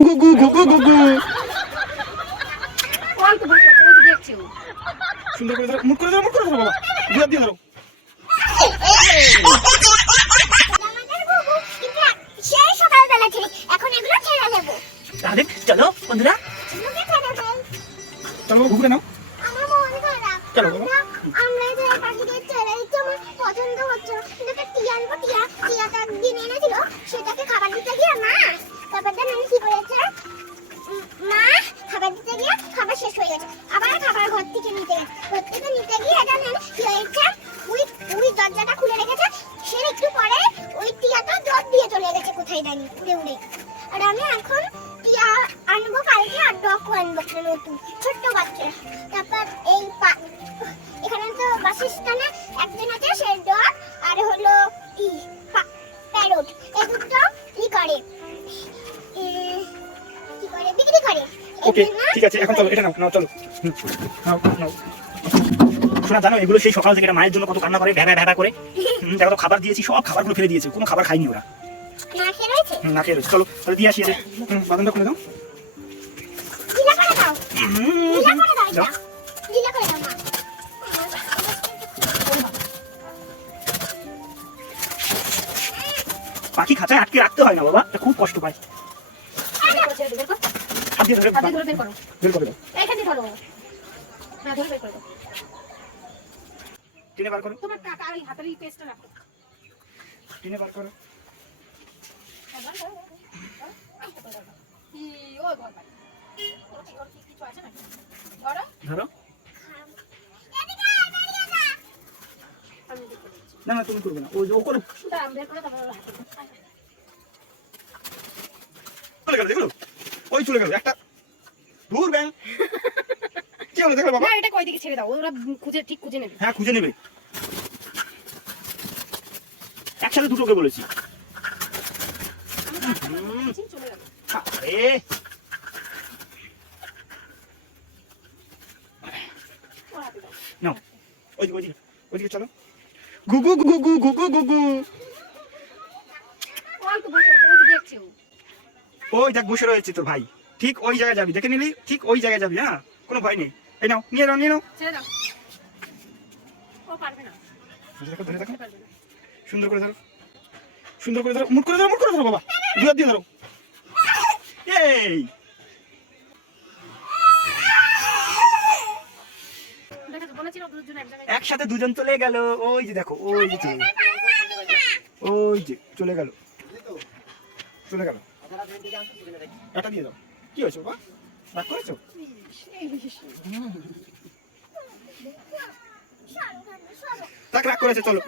গুগু গুগু গুগু ওই তো বসে ওই তো দেখছে সুন্দর করে ধরো মুখ করে ধরো মুখ করে ধরো বাবা। হাত দিয়ে ধরো। তাহলে চলো বন্ধুরা। দেয় চলো ঘুরে নাও। চলো। আমরা চলে গেছে কোথায় জানি উড়ে উড়ে আর আমি এখন টিয়া আনব কালকে আর ডগ আনব একটা নতুন ছোট্ট বাচ্চা তারপর এই এখানে তো বাসস্থানে একজন আছে সে ডগ আর হলো ই প্যারট। এই দুটো ই করে। কি করে? বিক্রি করে। ওকে ঠিক আছে এখন চলো এটা নাও নাও চলো। নাও নাও। শোনা জানো এগুলো সেই সকাল থেকে মায়ের জন্য কত কান্না করে ভ্যাবা ভ্যাবা করে। দেখো তো খাবার দিয়েছি সব খাবারগুলো ফেলে দিয়েছে কোনো খাবার খাইনি ওরা। না খেয়ে। চলো তাহলে দিয়ে আসি এদের হুম, বাদনটা খুলে দাও পাখি খাঁচায় আটকে রাখতে হয় না বাবা এটা খুব কষ্ট পায় হ্যাঁ টেনে বার করো তোমার টাকা আর পেস্টটা রাখো টেনে বার করো ধরো। দেখে না না তুমি করবে না। ওই যে ও করে। চলে গেল দেখল? ওই চলে গেল। একটা দূর ব্যাং কি হলো দেখল বাবা? এটা কই দিকে ছেড়ে দাও? ওরা খুঁজে ঠিক খুঁজে নেবে। হ্যাঁ খুঁজে নেবে। একসাথে দুটোকে বলেছি হুম, চলে যাবে আরে ওর হাতে দাও নাও ওইদিকে ওইদিকে ওইদিকে চলো। গুগু গুগু গুগু গুগু ওই দেখ বসে রয়েছে তোর ভাই। ঠিক ওই জায়গায় যাবি দেখে নিলি? ঠিক ওই জায়গায় যাবি হ্যাঁ? কোনো ভয় নেই। এই নাও নিয়ে নাও নিয়ে নাও। সুন্দর করে ধরো। সুন্দর করে ধরো। মুখ করে ধরো মুখ করে ধরো বাবা। দুই দিয়ে ধরো। এই। একসাথে দুজন চলে গেল। ওই যে দেখো, ওই যে চলে ওই যে চলে গেল। চলে গেল। একটা দিয়ে দাও। কি হয়েছে বাবা? রাগ করেছ? তাকে রাগ করেছে, চলো।